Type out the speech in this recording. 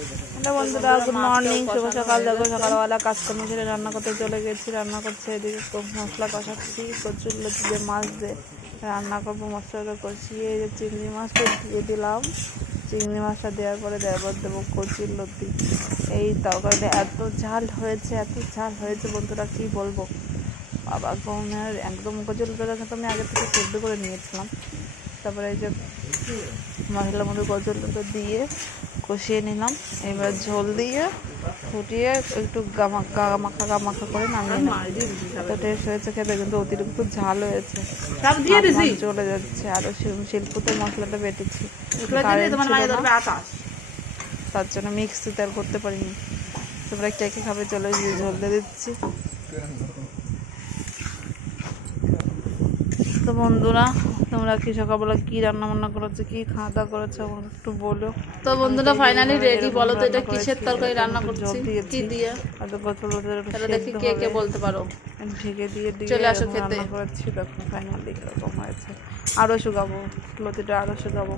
Hello বন্ধুরা, good morning, শুভ সকাল। দেখো সকালবেলা কাজকর্ম ছেড়ে রান্না করতে চলে গেছি। রান্না করছে এদিকে মশলা কষাচ্ছি, কচুর লতি দিয়ে মাছ দিয়ে রান্না করবো। মশলাটা কষিয়ে এই যে চিংড়ি মাছটা দিয়ে দিলাম। চিংড়ি মাছটা দেওয়ার পরে দেবো কচুর লতি। এই তরকারিটা এত ঝাল হয়েছে বন্ধুরা, কি বলবো। বাবা গমের একদম কচুর লতিটা কিন্তু আমি আগে থেকে সেদ্ধ করে নিয়েছিলাম। তারপরে এই যে মশলার মধ্যে কচুর লতি দিয়ে কষিয়ে নিলাম। এবার ঝোল দিয়ে ফুটিয়ে একটু গামাখা করে নামিয়ে নিলাম। এত টেস্ট হয়েছে খেতে, কিন্তু অতিরিক্ত ঝাল হয়েছে, চলে যাচ্ছে। আরো শিল্পুতে মশলাটা বেটেছি, তার জন্য মিক্সিতে আর করতে পারিনি। তোমরা কে কে খাবে চলে ঝোল দিয়ে দিচ্ছি। তো বন্ধুরা, তোমরা কি সকালবেলা কি রান্না বান্না করেছো, কি খাওয়া দাওয়া করেছো একটু বলো। তো বন্ধুরা ফাইনালি রেডি। বলো তো এটা কিসের তরকারি রান্না করছি, কি দিয়ে? তাহলে দেখি কে কে বলতে পারো। ঢেকে দিয়ে চলে আসো খেতে। রান্না করেছি। দেখো ফাইনালি এরকম হয়েছে। আরো শুকাবো লতিটা, আরো শুকাবো।